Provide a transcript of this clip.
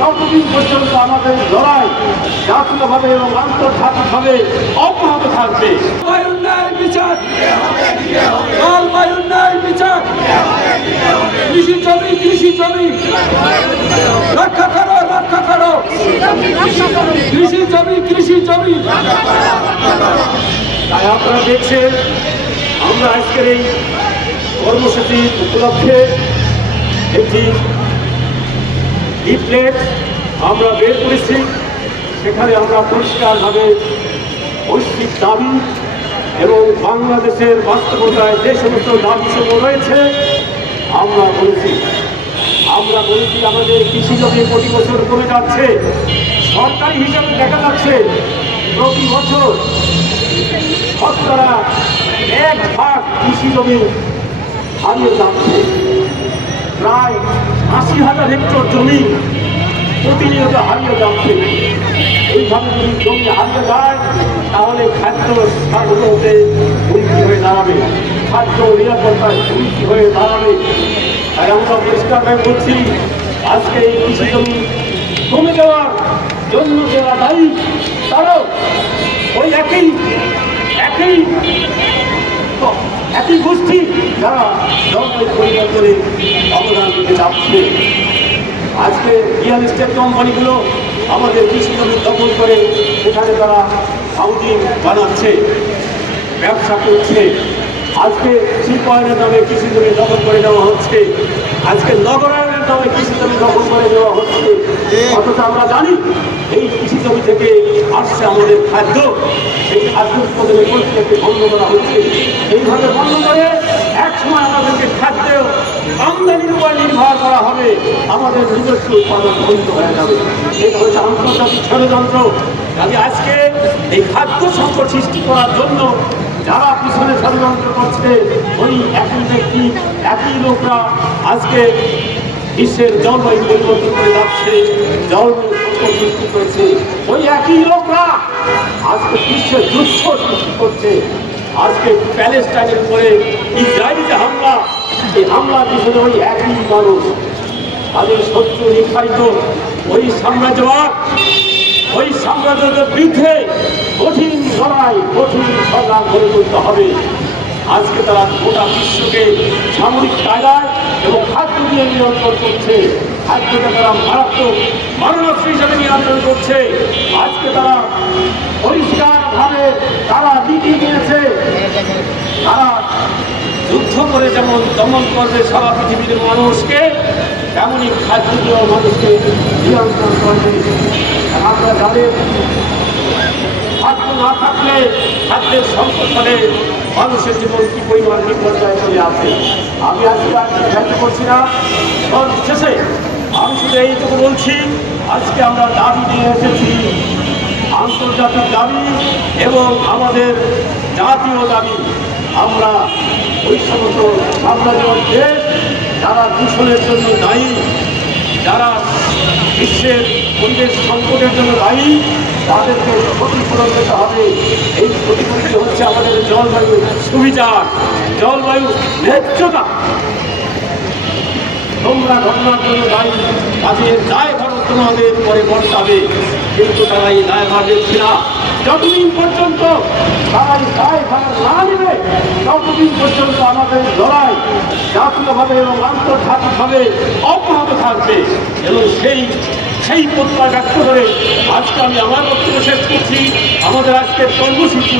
ততদিন পর্যন্ত আমাদের লড়াই জাতীয়ভাবে এবং আন্তর্জাতিকভাবে অব্যাহত থাকবে। বায়ুর ন্যায় বিচার। লাল বায়ুর ন্যায় বিচার। কৃষি জমি কৃষি জমি রক্ষা করো রক্ষা করো। কৃষি জমি কৃষি জমি তাই আপনারা দেখছেন আমরা আজকের এই কর্মসূচি উপলক্ষে একটি লিফলেট আমরা বের করেছি। সেখানে আমরা পরিষ্কারভাবে ঐশ্বিক দাবি এবং বাংলাদেশের বাস্তবতায় যে সমস্ত দাবি সমূহ রয়েছে, আমরা বলেছি। আমরা বলেছি, আমাদের কৃষি জমি প্রতি বছর কমে যাচ্ছে। সরকারি হিসাবে দেখা যাচ্ছে, প্রতি বছর শতকরা এক ভাগ কৃষি জমি হারিয়ে যাচ্ছে। প্রায় আশি হাজার হেক্টর জমি প্রতিনিয়ত হারিয়ে যাচ্ছে। এইভাবে যদি জমি হারিয়ে যায়, তাহলে খাদ্য স্বাস্থ্যতে হুমকি হয়ে দাঁড়াবে। খাদ্য নিরাপত্তায় হুমকি হয়ে দাঁড়াবে। তাই আমরা পরিষ্কারভাবে বলছি আজকে এই কৃষি জমি কমে যাওয়ার জন্য যারা দায়ী, তারাও ওই একই একই একই গোষ্ঠী যারা জলবায়ু পরিবর্তনে অবদান দিতে যাচ্ছে। আজকে রিয়েল এস্টেট কোম্পানিগুলো আমাদের কৃষি জমি দখল করে, সেখানে তারা হাউজিং বানাচ্ছে, ব্যবসা করছে। আজকে শিল্পায়নের নামে কৃষি জমি দখল করে নেওয়া হচ্ছে। আজকে নগরায়নের নামে কৃষি জমি দখল করে দেওয়া হচ্ছে। অথচ আমরা জানি এই কৃষি জমি থেকে আসছে আমাদের খাদ্য। সেই খাদ্য উৎপাদনের পরিস্থিতিকে বন্ধ করা হচ্ছে। এইভাবে বন্ধ করে একসময় আমাদেরকে খাদ্য আমদানির উপর নির্ভর করা হবে। আমাদের নিজস্ব উৎপাদন বন্ধ হয়ে যাবে। এটা হচ্ছে আন্তর্জাতিক ষড়যন্ত্র। কাজে আজকে এই খাদ্য সংকট সৃষ্টি করার জন্য যারা পিছনে ষড়যন্ত্র করছে ওই একই ব্যক্তি একই লোকরা আজকে বিশ্বের জলবায়ু পরিবর্তন করে যাচ্ছে, জলবায়ু সৃষ্টি করেছে। ওই একই লোকরা আজকে বিশ্বের যুদ্ধ সৃষ্টি করছে। আজকে প্যালেস্টাইনের উপরে ইসরায়েলি যে হামলা, এই হামলার পিছনে ওই একই মানুষ। তাদের শত্রু নির্ধারিত। ওই সাম্রাজ্যবাদ, ওই সাম্রাজ্যের বিরুদ্ধে কঠিন লড়াই, কঠিন সংগ্রাম গড়ে তুলতে হবে। আজকে তারা গোটা বিশ্বকে সামরিক কায়দায় এবং খাদ্য দিয়ে নিয়ন্ত্রণ করছে খাদ্যকে তারা মারাত্মক মারণাস্ত্র হিসাবে নিয়ন্ত্রণ করছে। আজকে তারা পরিষ্কারভাবে তারা নীতি নিয়েছে তারা যুদ্ধ করে যেমন দমন করবে সারা পৃথিবীর মানুষকে তেমনই খাদ্য দিয়েও মানুষকে নিয়ন্ত্রণ করবে। আপনারা জানেন খাদ্য না থাকলে খাদ্যের সংকট মানুষের জীবন কি পরিমাণ বিপর্যয় চলে আসে আমি আজকে আর ব্যাখ্যা করছি না। শেষে আমি শুধু এইটুকু বলছি, আজকে আমরা দাবি নিয়ে এসেছি আন্তর্জাতিক দাবি এবং আমাদের জাতীয় দাবি। আমরা ওই সমস্ত সাম্রাজ্য দেশ, যারা দূষণের জন্য দায়ী, যারা বিশ্বের পরিবেশ সংকটের জন্য দায়ী তাদেরকে ক্ষতিপূরণ দিতে হবে। এই ক্ষতিপূরণটি হচ্ছে আমাদের জলবায়ু সুবিচার। জলবায়ু ন্যায্যতা। তোমরা ঘটনার জন্য দায়ী তাদের দায় ভার তোমাদের পরে বর্তাবে। কিন্তু তারা এই দায় ভার দিচ্ছে না। যতদিন পর্যন্ত তারা এই দায় ভার না নেবে, ততদিন পর্যন্ত আমাদের লড়াই জাতীয়ভাবে এবং আন্তর্জাতিকভাবে অব্যাহত থাকবে। এবং সেই সেই প্রত্যয় ব্যক্ত করে আজকে আমি আমার বক্তব্য শেষ করছি। আমাদের আজকের কর্মসূচি